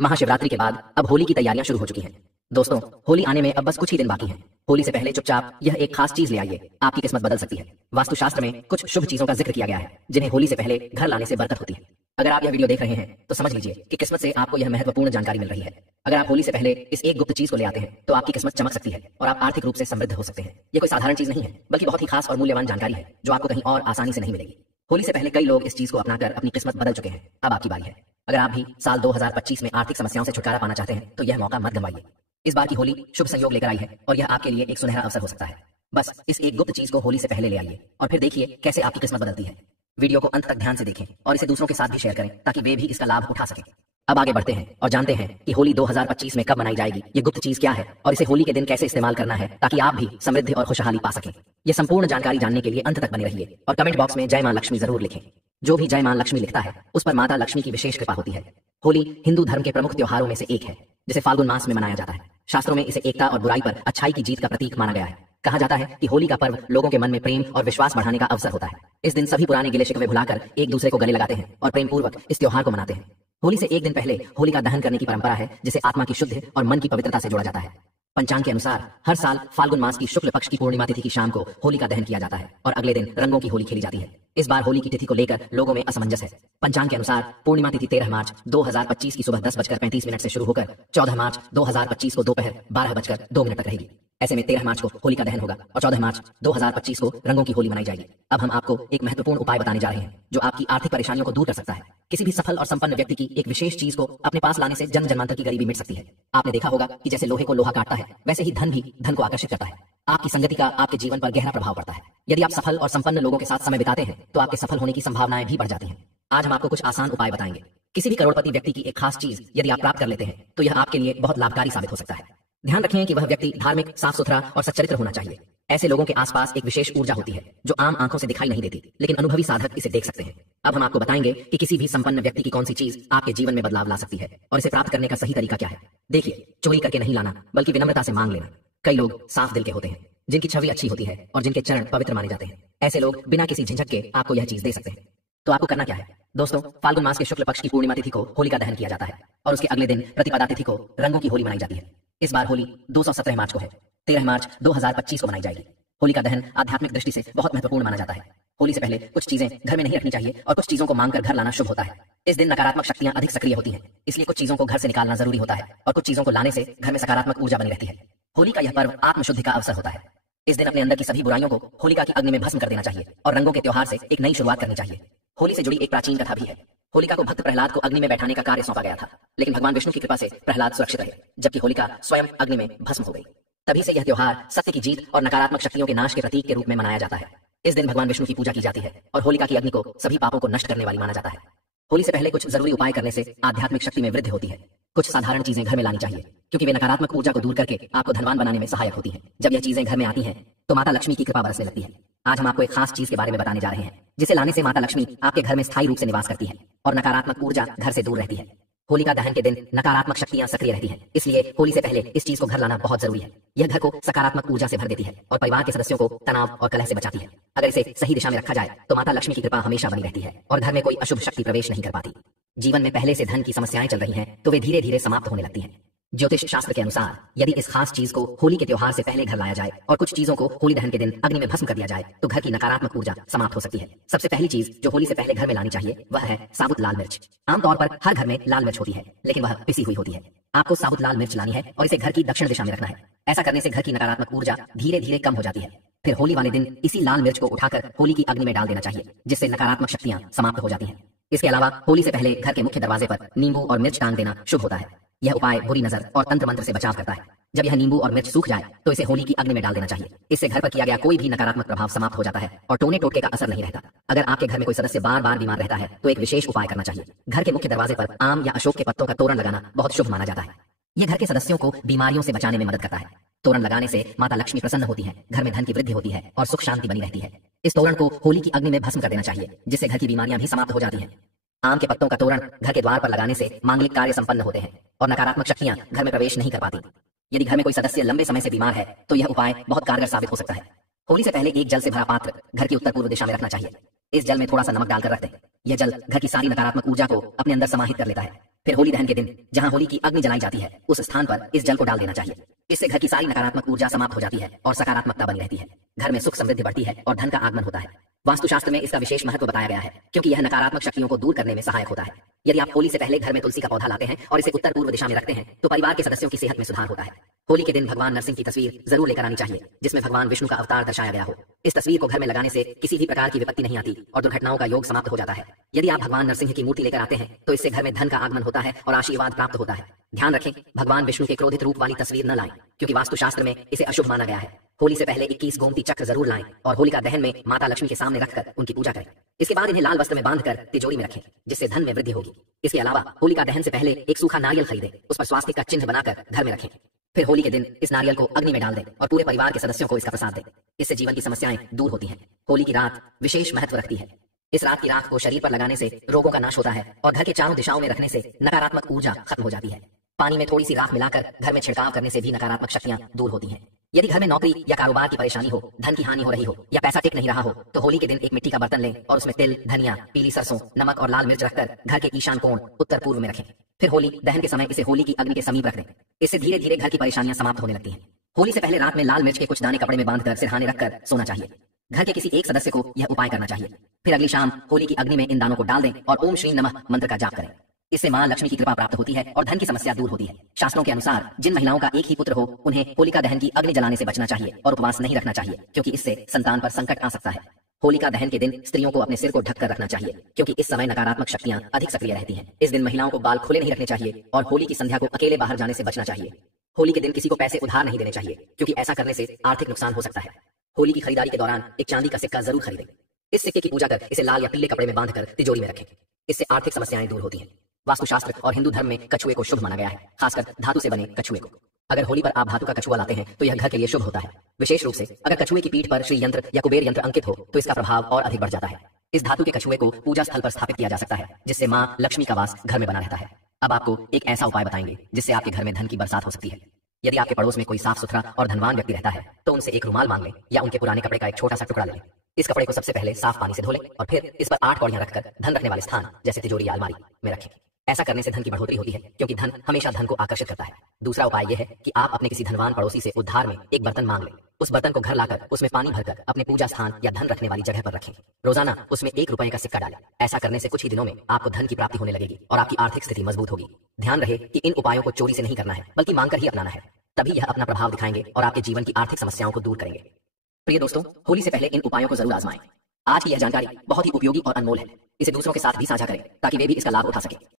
महाशिवरात्रि के बाद अब होली की तैयारियां शुरू हो चुकी हैं। दोस्तों, होली आने में अब बस कुछ ही दिन बाकी हैं। होली से पहले चुपचाप यह एक खास चीज ले आइए, आपकी किस्मत बदल सकती है। वास्तुशास्त्र में कुछ शुभ चीजों का जिक्र किया गया है जिन्हें होली से पहले घर लाने से बरकत होती है। अगर आप यह वीडियो देख रहे हैं तो समझ लीजिए कि किस्मत से आपको यह महत्वपूर्ण जानकारी मिल रही है। अगर आप होली से पहले इस एक गुप्त चीज को ले आते हैं तो आपकी किस्मत चमक सकती है और आप आर्थिक रूप से समृद्ध हो सकते हैं। ये कोई साधारण चीज नहीं है, बल्कि बहुत ही खास और मूल्यवान जानकारी है जो आपको कहीं और आसानी से नहीं मिलेगी। होली से पहले कई लोग इस चीज को अपनाकर अपनी किस्मत बदल चुके हैं। अब आपकी बारी है। अगर आप भी साल 2025 में आर्थिक समस्याओं से छुटकारा पाना चाहते हैं तो यह मौका मत गंवाइए। इस बार की होली शुभ संयोग लेकर आई है और यह आपके लिए एक सुनहरा अवसर हो सकता है। बस इस एक गुप्त चीज को होली से पहले ले आइए और फिर देखिए कैसे आपकी किस्मत बदलती है। वीडियो को अंत तक ध्यान से देखें और इसे दूसरों के साथ भी शेयर करें ताकि वे भी इसका लाभ उठा सकें। अब आगे बढ़ते हैं और जानते हैं कि होली 2025 में कब मनाई जाएगी, ये गुप्त चीज क्या है और इसे होली के दिन कैसे इस्तेमाल करना है ताकि आप भी समृद्धि और खुशहाली पा सकें। ये संपूर्ण जानकारी जानने के लिए अंत तक बने रहिए और कमेंट बॉक्स में जय मां लक्ष्मी जरूर लिखें। जो भी जय मां लक्ष्मी लिखता है उस पर माता लक्ष्मी की विशेष कृपा होती है। होली हिंदू धर्म के प्रमुख त्योहारों में से एक है जिसे फाल्गुन मास में मनाया जाता है। शास्त्रों में इसे एकता और बुराई पर अच्छाई की जीत का प्रतीक माना गया है। कहा जाता है कि होली का पर्व लोगों के मन में प्रेम और विश्वास बढ़ाने का अवसर होता है। इस दिन सभी पुराने गिले शिकवे भुलाकर एक दूसरे को गले लगाते हैं और प्रेम पूर्वक इस त्योहार को मनाते हैं। होली से एक दिन पहले होलिका दहन करने की परंपरा है जिसे आत्मा की शुद्धि और मन की पवित्रता से जोड़ा जाता है। पंचांग के अनुसार हर साल फाल्गुन मास की शुक्ल पक्ष की पूर्णिमा तिथि की शाम को होलिका दहन किया जाता है और अगले दिन रंगों की होली खेली जाती है। इस बार होली की तिथि को लेकर लोगों में असमंजस है। पंचांग के अनुसार पूर्णिमा तिथि 13 मार्च 2025 की सुबह 10:35 से शुरू होकर 14 मार्च 2025 को दोपहर 12:02 तक रहेगी। ऐसे में 13 मार्च को होलिका दहन होगा और 14 मार्च 2025 को रंगों की होली मनाई जाएगी। अब हम आपको एक महत्वपूर्ण उपाय बताने जा रहे हैं जो आपकी आर्थिक परेशानियों को दूर कर सकता है। किसी भी सफल और संपन्न व्यक्ति की एक विशेष चीज को अपने पास लाने से जन्म जन्मांतर की गरीबी मिट सकती है। आपने देखा होगा कि जैसे लोहे को लोहा काटता है वैसे ही धन भी धन को आकर्षित करता है। आपकी संगति का आपके जीवन पर गहरा प्रभाव पड़ता है। यदि आप सफल और संपन्न लोगों के साथ समय बिताते हैं तो आपके सफल होने की संभावनाएं भी बढ़ जाती हैं। आज हम आपको कुछ आसान उपाय बताएंगे। किसी भी करोड़पति व्यक्ति की एक खास चीज यदि आप प्राप्त कर लेते हैं तो यह आपके लिए बहुत लाभकारी साबित हो सकता है। ध्यान रखें कि वह व्यक्ति धार्मिक, साफ सुथरा और सच्चरित्र होना चाहिए। ऐसे लोगों के आसपास एक विशेष ऊर्जा होती है जो आम आंखों से दिखाई नहीं देती, लेकिन अनुभवी साधक इसे देख सकते हैं। अब हम आपको बताएंगे कि किसी भी संपन्न व्यक्ति की कौन सी चीज आपके जीवन में बदलाव ला सकती है और इसे प्राप्त करने का सही तरीका क्या है। देखिए, चोरी करके नहीं लाना बल्कि विनम्रता से मांग लेना। कई लोग साफ दिल के होते हैं, जिनकी छवि अच्छी होती है और जिनके चरण पवित्र माने जाते हैं। ऐसे लोग बिना किसी झिझक के आपको यह चीज दे सकते हैं। तो आपको करना क्या है? दोस्तों, फाल्गुन मास के शुक्ल पक्ष की पूर्णिमा तिथि को होलिका दहन किया जाता है और उसके अगले दिन प्रतिपदा तिथि को रंगों की होली मनाई जाती है। इस बार होली 217 मार्च को है। 13 मार्च 2025 को मनाई जाएगी। होलिका दहन आध्यात्मिक दृष्टि से बहुत महत्वपूर्ण माना जाता है। होली से पहले कुछ चीजें घर में नहीं रखनी चाहिए और कुछ चीजों को मांगकर घर लाना शुभ होता है। इस दिन नकारात्मक शक्तियां अधिक सक्रिय होती हैं, इसलिए कुछ चीजों को घर से निकालना जरूरी होता है और कुछ चीजों को लाने से घर में सकारात्मक ऊर्जा बनी रहती है। होली का यह पर्व आत्मशुद्धि का अवसर होता है। इस दिन अपने अंदर की सभी बुराइयों को होलिका की अग्नि में भस्म कर देना चाहिए और रंगों के त्योहार से एक नई शुरुआत करनी चाहिए। होली से जुड़ी एक प्राचीन कथा भी है। होलिका को भक्त प्रहलाद को अग्नि में बैठाने का कार्य सौंपा गया था, लेकिन भगवान विष्णु की कृपा से प्रहलाद सुरक्षित रहे, जबकि होलिका स्वयं अग्नि में भस्म हो गई। तभी से यह त्योहार सत्य की जीत और नकारात्मक शक्तियों के नाश के प्रतीक के रूप में मनाया जाता है। इस दिन भगवान विष्णु की पूजा की जाती है और होलिका की अग्नि को सभी पापों को नष्ट करने वाली माना जाता है। होली से पहले कुछ जरूरी उपाय करने से आध्यात्मिक शक्ति में वृद्धि होती है। कुछ साधारण चीजें घर में लानी चाहिए क्योंकि वे नकारात्मक ऊर्जा को दूर करके आपको धनवान बनाने में सहायक होती हैं। जब यह चीजें घर में आती हैं तो माता लक्ष्मी की कृपा बरसने लगती है। आज हम आपको एक खास चीज के बारे में बताने जा रहे हैं जिसे लाने से माता लक्ष्मी आपके घर में स्थायी रूप से निवास करती है और नकारात्मक ऊर्जा घर से दूर रहती है। होलिका दहन के दिन नकारात्मक शक्तियां सक्रिय रहती हैं, इसलिए होली से पहले इस चीज को घर लाना बहुत जरूरी है। यह घर को सकारात्मक ऊर्जा से भर देती है और परिवार के सदस्यों को तनाव और कलह से बचाती है। अगर इसे सही दिशा में रखा जाए तो माता लक्ष्मी की कृपा हमेशा बनी रहती है और घर में कोई अशुभ शक्ति प्रवेश नहीं कर पाती। जीवन में पहले से धन की समस्याएं चल रही हैं तो वे धीरे धीरे समाप्त होने लगती हैं। ज्योतिष शास्त्र के अनुसार यदि इस खास चीज को होली के त्योहार से पहले घर लाया जाए और कुछ चीजों को होली दहन के दिन अग्नि में भस्म कर दिया जाए तो घर की नकारात्मक ऊर्जा समाप्त हो सकती है। सबसे पहली चीज जो होली से पहले घर में लानी चाहिए वह है साबुत लाल मिर्च। आमतौर पर हर घर में लाल मिर्च होती है, लेकिन वह पिसी हुई होती है। आपको साबुत लाल मिर्च लानी है और इसे घर की दक्षिण दिशा में रखना है। ऐसा करने से घर की नकारात्मक ऊर्जा धीरे धीरे कम हो जाती है। फिर होली वाले दिन इसी लाल मिर्च को उठाकर होली की अग्नि में डाल देना चाहिए, जिससे नकारात्मक शक्तियां समाप्त हो जाती हैं। इसके अलावा होली से पहले घर के मुख्य दरवाजे पर नींबू और मिर्च टांग देना शुभ होता है। यह उपाय बुरी नजर और तंत्र मंत्र से बचाव करता है। जब यह नींबू और मिर्च सूख जाए तो इसे होली की अग्नि में डाल देना चाहिए। इससे घर पर किया गया कोई भी नकारात्मक प्रभाव समाप्त हो जाता है और टोने टोटके का असर नहीं रहता। अगर आपके घर में कोई सदस्य बार बार बीमार रहता है तो एक विशेष उपाय करना चाहिए। घर के मुख्य दरवाजे पर आम या अशोक के पत्तों का तोरण लगाना बहुत शुभ माना जाता है। यह घर के सदस्यों को बीमारियों से बचाने में मदद करता है। तोरण लगाने से माता लक्ष्मी प्रसन्न होती है, घर में धन की वृद्धि होती है और सुख शांति बनी रहती है। इस तोरण को होली की अग्नि में भस्म कर देना चाहिए, जिससे घर की बीमारियां भी समाप्त हो जाती हैं। आम के पत्तों का तोरण घर के द्वार पर लगाने से मांगलिक कार्य संपन्न होते हैं और नकारात्मक शक्तियां घर में प्रवेश नहीं कर पाती। यदि घर में कोई सदस्य लंबे समय से बीमार है तो यह उपाय बहुत कारगर साबित हो सकता है। होली से पहले एक जल से भरा पात्र घर की उत्तर पूर्व दिशा में रखना चाहिए। इस जल में थोड़ा सा नमक डालकर रख दें। यह जल घर की सारी नकारात्मक ऊर्जा को अपने अंदर समाहित कर लेता है। फिर होली दहन के दिन जहां होली की अग्नि जलाई जाती है उस स्थान पर इस जल को डाल देना चाहिए। इससे घर की सारी नकारात्मक ऊर्जा समाप्त हो जाती है और सकारात्मकता बनी रहती है। घर में सुख समृद्धि बढ़ती है और धन का आगमन होता है। वास्तुशास्त्र में इसका विशेष महत्व बताया गया है क्योंकि यह नकारात्मक शक्तियों को दूर करने में सहायक होता है। यदि आप होली से पहले घर में तुलसी का पौधा लाते हैं और इसे उत्तर पूर्व दिशा में रखते हैं तो परिवार के सदस्यों की सेहत में सुधार होता है। होली के दिन भगवान नरसिंह की तस्वीर जरूर लेकर आनी चाहिए जिसमें भगवान विष्णु का अवतार दर्शाया गया हो। इस तस्वीर को घर में लगाने से किसी भी प्रकार की विपत्ति नहीं आती और दुर्घटनाओं का योग समाप्त हो जाता है। यदि आप भगवान नरसिंह की मूर्ति लेकर आते हैं तो इससे घर में धन का आगमन होता है और आशीर्वाद प्राप्त होता है। ध्यान रखें, भगवान विष्णु के क्रोधित रूप वाली तस्वीर न लाएं क्योंकि वास्तुशास्त्र में इसे अशुभ माना गया है। होली से पहले 21 गोमती चक्र जरूर लाएं और होलिका दहन में माता लक्ष्मी के सामने रखकर उनकी पूजा करें। इसके बाद इन्हें लाल वस्त्र में बांधकर तिजोरी में रखें जिससे धन में वृद्धि होगी। इसके अलावा होलिका दहन से पहले एक सूखा नारियल खरीदें, उस पर स्वास्तिक का चिन्ह बनाकर घर में रखें। फिर होली के दिन इस नारियल को अग्नि में डाल दें और पूरे परिवार के सदस्यों को इसका प्रसाद दें। इससे जीवन की समस्याएं दूर होती हैं। होली की रात विशेष महत्व रखती है। इस रात की राख को शरीर पर लगाने से रोगों का नाश होता है और घर के चारों दिशाओं में रखने से नकारात्मक ऊर्जा खत्म हो जाती है। पानी में थोड़ी सी राख मिलाकर घर में छिड़काव करने से भी नकारात्मक शक्तियां दूर होती हैं। यदि घर में नौकरी या कारोबार की परेशानी हो, धन की हानि हो रही हो या पैसा टिक नहीं रहा हो तो होली के दिन एक मिट्टी का बर्तन लें और उसमें तिल, धनिया, पीली सरसों, नमक और लाल मिर्च रखकर घर के ईशान कोण उत्तर पूर्व में रखें। फिर होली दहन के समय इसे होली की अग्नि के समीप रख दें। इससे धीरे धीरे घर की परेशानियां समाप्त होने लगती हैं। होली से पहले रात में लाल मिर्च के कुछ दाने कपड़े में बांधकर सिरहाने रखकर सोना चाहिए। घर के किसी एक सदस्य को यह उपाय करना चाहिए। फिर अगली शाम होली की अग्नि में इन दानों को डाल दें और ओम श्री नमः मंत्र का जाप करें। इससे मां लक्ष्मी की कृपा प्राप्त होती है और धन की समस्या दूर होती है। शास्त्रों के अनुसार जिन महिलाओं का एक ही पुत्र हो उन्हें होलिका दहन की अग्नि जलाने से बचना चाहिए और उपवास नहीं रखना चाहिए क्योंकि इससे संतान पर संकट आ सकता है। होलिका दहन के दिन स्त्रियों को अपने सिर को ढककर रखना चाहिए क्योंकि इस समय नकारात्मक शक्तियां अधिक सक्रिय रहती हैं। इस दिन महिलाओं को बाल खुले नहीं रखने चाहिए और होली की संध्या को अकेले बाहर जाने से बचना चाहिए। होली के दिन किसी को पैसे उधार नहीं देने चाहिए क्योंकि ऐसा करने से आर्थिक नुकसान हो सकता है। होली की खरीदारी के दौरान एक चांदी का सिक्का जरूर खरीदें। इस सिक्के की पूजा कर इसे लाल या पीले कपड़े में बांधकर तिजोरी में रखें। इससे आर्थिक समस्याएं दूर होती हैं। वास्तुशास्त्र और हिंदू धर्म में कछुए को शुभ माना गया है, खासकर धातु से बने कछुए को। अगर होली पर आप धातु का कछुआ लाते हैं तो यह घर के लिए शुभ होता है। विशेष रूप से अगर कछुए की पीठ पर श्री यंत्र या कुबेर यंत्र अंकित हो तो इसका प्रभाव और अधिक बढ़ जाता है। इस धातु के कछुए को पूजा स्थल पर स्थापित किया जा सकता है जिससे मां लक्ष्मी का वास घर में बना रहता है। अब आपको एक ऐसा उपाय बताएंगे जिससे आपके घर में धन की बरसात हो सकती है। यदि आपके पड़ोस में कोई साफ सुथरा और धनवान व्यक्ति रहता है तो उनसे एक रुमाल मांग लें या उनके पुराने कपड़े का एक छोटा सा टुकड़ा ले लें। इस कपड़े को सबसे पहले साफ पानी से धो लें और फिर इस पर 8 कौड़ियां रखकर धन रखने वाले स्थान जैसे तिजोरी या अलमारी में रखें। ऐसा करने से धन की बढ़ोतरी होती है क्योंकि धन हमेशा धन को आकर्षित करता है। दूसरा उपाय यह है कि आप अपने किसी धनवान पड़ोसी से उधार में एक बर्तन मांग लें। उस बर्तन को घर लाकर उसमें पानी भरकर अपने पूजा स्थान या धन रखने वाली जगह पर रखें। रोजाना उसमें 1 रुपए का सिक्का डालें। ऐसा करने से कुछ ही दिनों में आपको धन की प्राप्ति होने लगेगी और आपकी आर्थिक स्थिति मजबूत होगी। ध्यान रहे कि इन उपायों को चोरी से नहीं करना है बल्कि मांगकर ही अपनाना है, तभी यह अपना प्रभाव दिखाएंगे और आपके जीवन की आर्थिक समस्याओं को दूर करेंगे। प्रिय दोस्तों, होली से पहले इन उपायों को जरूर आजमाएं। आज की यह जानकारी बहुत ही उपयोगी और अनमोल है। इसे दूसरों के साथ भी साझा करें ताकि वे भी इसका लाभ उठा सकें।